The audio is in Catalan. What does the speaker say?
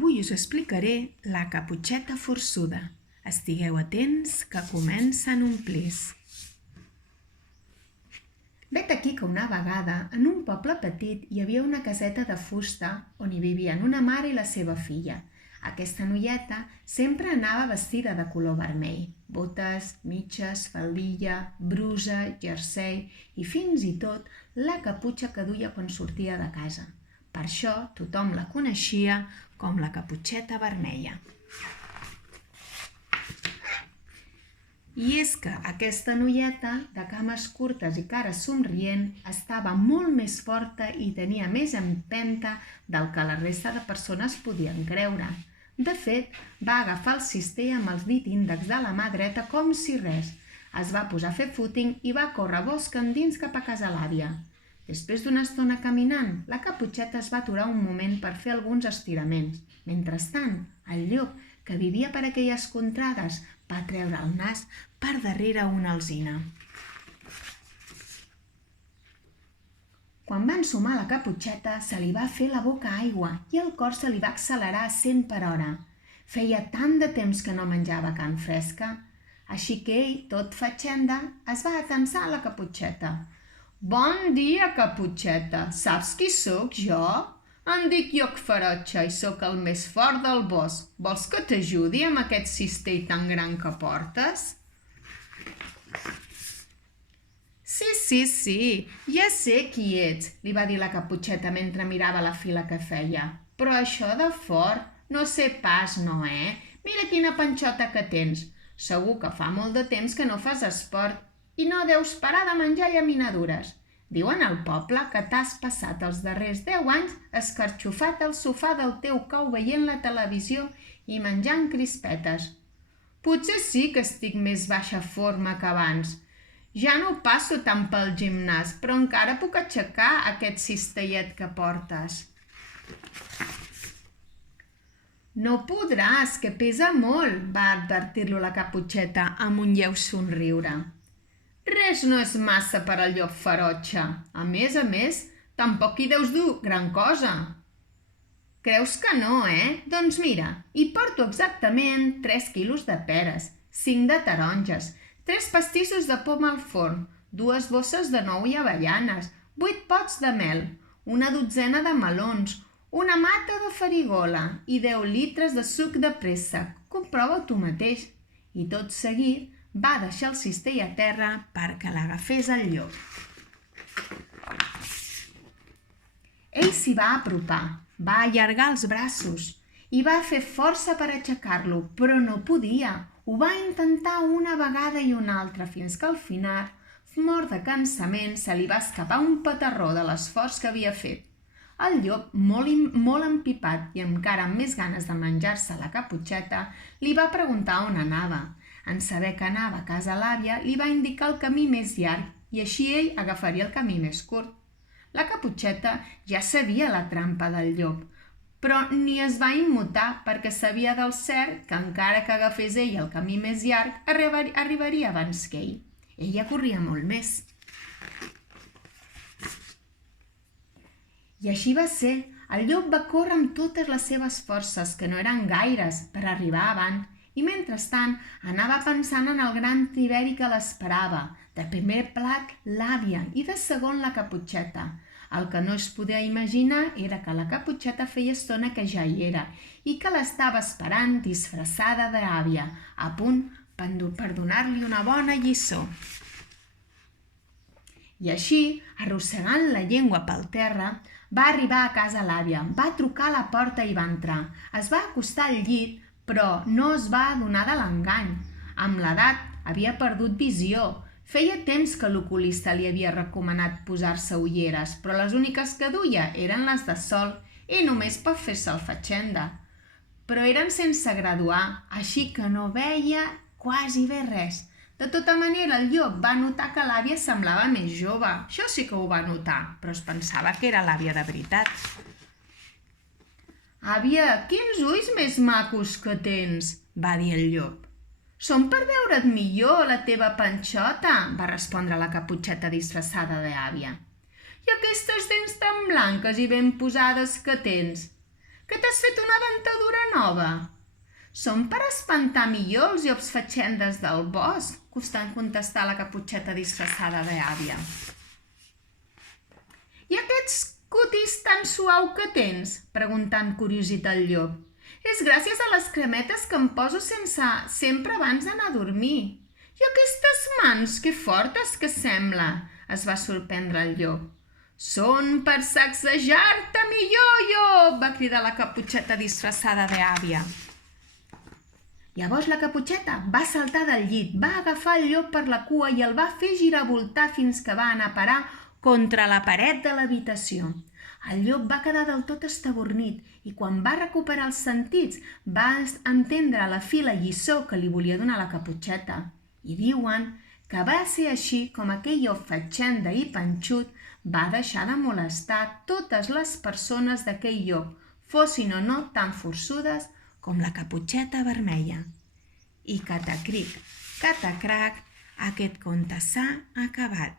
Avui us explicaré la caputxeta forçuda. Estigueu atents que comencen un plis. Vet aquí que una vegada, en un poble petit, hi havia una caseta de fusta on hi vivien una mare i la seva filla. Aquesta noieta sempre anava vestida de color vermell. Botes, mitges, faldilla, brusa, jersei i fins i tot la caputxa que duia quan sortia de casa. Per això tothom la coneixia com la caputxeta vermella. I és que aquesta noieta, de cames curtes i cara somrient, estava molt més forta i tenia més empenta del que la resta de persones podien creure. De fet, va agafar el cistell amb els dits índex de la mà dreta com si res. Es va posar a fer footing i va córrer bosc endins cap a casa l'àvia. Després d'una estona caminant, la caputxeta es va aturar un moment per fer alguns estiraments. Mentrestant, el llop, que vivia per aquelles contrades, va treure el nas per darrere una alzina. Quan va ensumar la caputxeta, se li va fer la boca aigua i el cor se li va accelerar a 100 per hora. Feia tant de temps que no menjava carn fresca, així que ell, tot fatxenda, es va atensar a la caputxeta. «Bon dia, caputxeta! Saps qui sóc, jo? Em dic Llop Ferotge i sóc el més fort del bosc. Vols que t'ajudi amb aquest cistell tan gran que portes?» Sí, ja sé qui ets, li va dir la caputxeta mentre mirava la fila que feia. Però això de fort, no sé pas, no, Mira quina panxota que tens. Segur que fa molt de temps que no fas esport i no deus parar de menjar llaminadures. Diuen al poble que t'has passat els darrers 10 anys escarxofat al sofà del teu cau veient la televisió i menjant crispetes. Potser sí que estic més baixa forma que abans. Ja no passo tant pel gimnàs, però encara puc aixecar aquest cistellet que portes. No podràs, que pesa molt, va advertir-lo la caputxeta amb un lleu somriure. Res no és massa per al Llop Ferotge. A més, tampoc hi deus dur gran cosa. Creus que no, Doncs mira, hi porto exactament 3 quilos de peres, 5 de taronges, 3 pastissos de poma al forn, 2 bosses de nou i avellanes, 8 pots de mel, una dotzena de melons, una mata de farigola i 10 litres de suc de préssec. Comprova tu mateix. I tot seguit va deixar el cistell a terra perquè l'agafés el llop. Ell s'hi va apropar, va allargar els braços i va fer força per aixecar-lo, però no podia. Ho va intentar una vegada i una altra fins que al final, mort de cansament, se li va escapar un petarró de l'esforç que havia fet. El llop, molt empipat i encara amb més ganes de menjar-se la caputxeta, li va preguntar on anava. En saber que anava a casa l'àvia, li va indicar el camí més llarg i així ell agafaria el camí més curt. La caputxeta ja sabia la trampa del llop, però ni es va immutar perquè sabia del cert que encara que agafés ell el camí més llarg, arribaria abans que ell. Ella corria molt més. I així va ser. El llop va córrer amb totes les seves forces, que no eren gaires, per arribar abans, i mentrestant anava pensant en el gran tiberi que l'esperava. De primer plat, l'àvia, i de segon, la caputxeta. El que no es podia imaginar era que la caputxeta feia estona que ja hi era i que l'estava esperant disfressada d'àvia, a punt per donar-li una bona lliçó. I així, arrossegant la llengua pel terra, va arribar a casa l'àvia, va trucar a la porta i va entrar. Es va acostar al llit, però no es va adonar de l'engany. Amb l'edat havia perdut visió. Feia temps que l'oculista li havia recomanat posar-se ulleres, però les úniques que duia eren les de sol i només per fer-se el fatxenda. Però eren sense graduar, així que no veia quasi bé res. De tota manera, el llop va notar que l'àvia semblava més jove. Això sí que ho va notar, però es pensava que era l'àvia de veritat. «Àvia, quins ulls més macos que tens!», va dir el llop. «Són per veure't millor, la teva panxota», va respondre la caputxeta disfressada d'àvia. «I aquestes dents tan blanques i ben posades que tens? que t'has fet una dentadura nova? Són per espantar millols i ops fatxendes del bosc, costant contestar la Caputxeta disfressada d'àvia. I aquests cutis tan suau que tens? Preguntant curiosit el llop. És gràcies a les cremetes que em poso sempre abans d'anar a dormir. I aquestes mans, que fortes que sembla, es va sorprendre el llop. Són per sacsejar-te millor, llop, va cridar la Caputxeta disfressada d'àvia. Llavors la Caputxeta va saltar del llit, va agafar el llop per la cua i el va fer giravoltar fins que va anar a parar contra la paret de l'habitació. El llop va quedar del tot estabornit i quan va recuperar els sentits va entendre la fi la lliçó que li volia donar la Caputxeta. I diuen que va ser així com aquell llop fatxenda i panxut va deixar de molestar totes les persones d'aquell llop, fossin o no tan forçudes com la Caputxeta vermella. I catacric, catacrac, aquest conte s'ha acabat.